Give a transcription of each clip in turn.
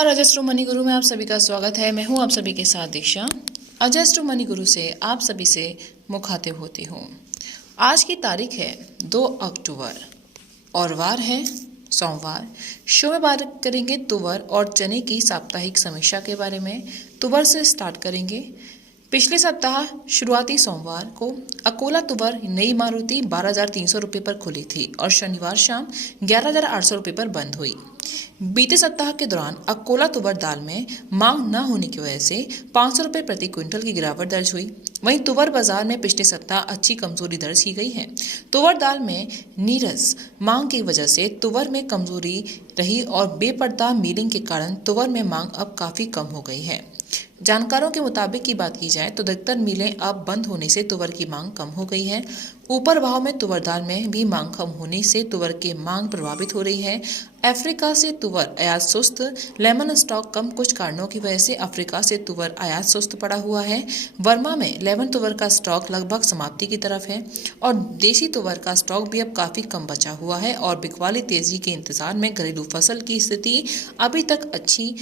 नमस्कार। अजस्ट्रो मनी गुरु में आप सभी का स्वागत है। मैं हूं आप सभी के साथ दीक्षा। अजस्ट्रो मनी गुरु से आप सभी से मुखातिब होती हूं। आज की तारीख है 2 अक्टूबर और वार है सोमवार। शो में बात करेंगे तुवर और चने की साप्ताहिक समीक्षा के बारे में। तुवर से स्टार्ट करेंगे। पिछले सप्ताह शुरुआती सोमवार को अकोला तुवर नई मारुति 12,300 रुपये पर खुली थी और शनिवार शाम 11,800 रुपये पर बंद हुई। बीते सप्ताह के दौरान अकोला तुवर दाल में मांग न होने की वजह से 500 रुपये प्रति क्विंटल की गिरावट दर्ज हुई। वहीं तुवर बाजार में पिछले सप्ताह अच्छी कमजोरी दर्ज की गई है। तुवर दाल में नीरस मांग की वजह से तुवर में कमजोरी रही और बेपर्दा मिलिंग के कारण तुवर में मांग अब काफी कम हो गई है। जानकारों के मुताबिक की बात की जाए तो अधिकतर मिलें अब बंद होने से तुवर की मांग कम हो गई है। ऊपर भाव में तुवर दाल में भी मांग कम होने से तुवर की मांग प्रभावित हो रही है। अफ्रीका से तुवर आयात सुस्त, लेमन स्टॉक कम। कुछ कारणों की वजह से अफ्रीका से तुवर आयात सुस्त पड़ा हुआ है। वर्मा में लेमन तुवर का स्टॉक लगभग समाप्ति की तरफ है और देशी तुवर का स्टॉक भी अब काफी कम बचा हुआ है और बिकवाली तेजी के इंतजार में घरेलू फसल की स्थिति अभी तक अच्छी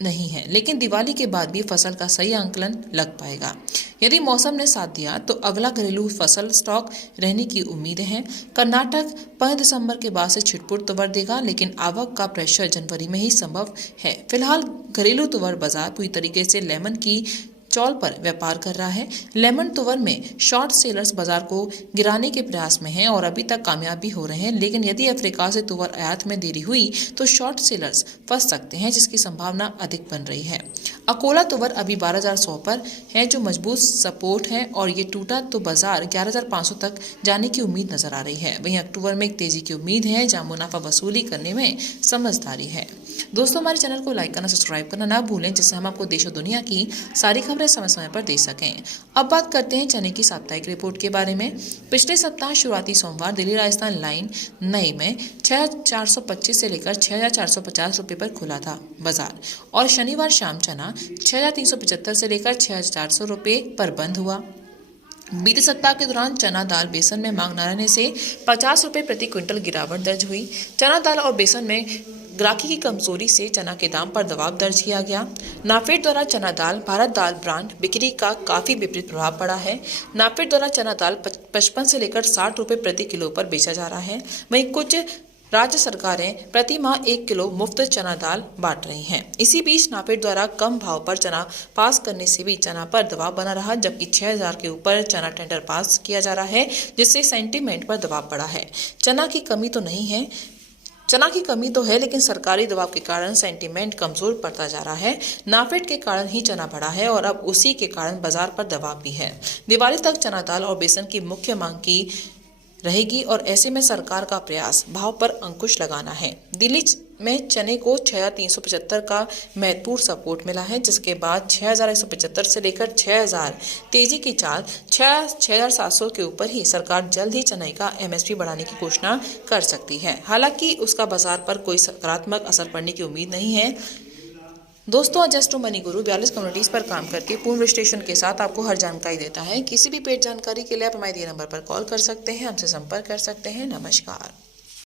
नहीं है, लेकिन दिवाली के बाद भी फसल का सही आंकलन लग पाएगा। यदि मौसम ने साथ दिया तो अगला घरेलू फसल स्टॉक रहने की उम्मीद है। कर्नाटक 5 दिसंबर के बाद से छिटपुट तुवर देगा, लेकिन आवक का प्रेशर जनवरी में ही संभव है। फिलहाल घरेलू तुवर बाजार पूरी तरीके से लेमन की चौल पर व्यापार कर रहा है। लेमन तुवर में शॉर्ट सेलर्स बाजार को गिराने के प्रयास में हैं और अभी तक कामयाब भी हो रहे हैं, लेकिन यदि अफ्रीका से तुवर आयात में देरी हुई तो शॉर्ट सेलर्स फंस सकते हैं, जिसकी संभावना अधिक बन रही है। अकोला तुवर अभी 12,100 पर है, जो मजबूत सपोर्ट है और ये टूटा तो बाजार 11,500 तक जाने की उम्मीद नजर आ रही है। वहीं अक्टूबर में एक तेजी की उम्मीद है, जहां मुनाफा वसूली करने में समझदारी है। दोस्तों, हमारे चैनल को लाइक करना, सब्सक्राइब करना ना भूलें, जिससे हम आपको देश और दुनिया की सारी खबरें समय समय पर दे सकें। अब बात करते हैं चने की साप्ताहिक रिपोर्ट के बारे में। पिछले सप्ताह शुरुआती सोमवार दिल्ली राजस्थान लाइन नई में 6,425 से लेकर 6,450 रुपये पर खुला था बाजार और शनिवार शाम चना 6,375 से लेकर 6,400 रुपये पर बंद हुआ। बीते सप्ताह के दौरान चना दाल बेसन में मांग न रहने से 50 रुपये प्रति क्विंटल गिरावट दर्ज हुई। चना दाल और बेसन में ग्राहकी की कमजोरी से चना के दाम पर दबाव दर्ज किया गया। नाफेड द्वारा चना दाल भारत दाल ब्रांड बिक्री का काफी विपरीत प्रभाव पड़ा है। नाफेड द्वारा चना दाल 55 से लेकर 60 रुपये प्रति किलो पर बेचा जा रहा है। वहीं कुछ राज्य सरकारें प्रति माह 1 किलो मुफ्त चना दाल बांट रही हैं। इसी बीच नाफेड द्वारा कम भाव पर चना पास करने से भी चना पर दबाव बना रहा, जबकि 6,000 के ऊपर चना टेंडर पास किया जा रहा है, जिससे सेंटीमेंट पर दबाव पड़ा है। चना की कमी तो है, लेकिन सरकारी दबाव के कारण सेंटीमेंट कमजोर पड़ता जा रहा है। नाफेड के कारण ही चना बढ़ा है और अब उसी के कारण बाजार पर दबाव भी है। दिवाली तक चना दाल और बेसन की मुख्य मांग की रहेगी और ऐसे में सरकार का प्रयास भाव पर अंकुश लगाना है। दिल्ली में चने को 6,375 का महत्वपूर्ण सपोर्ट मिला है, जिसके बाद 6,175 से लेकर 6,000 तेजी की चाल 6,700 के ऊपर ही सरकार जल्द ही चने का MSP बढ़ाने की घोषणा कर सकती है। हालांकि उसका बाजार पर कोई सकारात्मक असर पड़ने की उम्मीद नहीं है। दोस्तों, अजस्ट्रो मनी गुरु 42 कम्युनिटीज पर काम करके पूर्ण विश्लेषण के साथ आपको हर जानकारी देता है। किसी भी पेड जानकारी के लिए आप हमारे दिए नंबर पर कॉल कर सकते हैं, हमसे संपर्क कर सकते हैं। नमस्कार।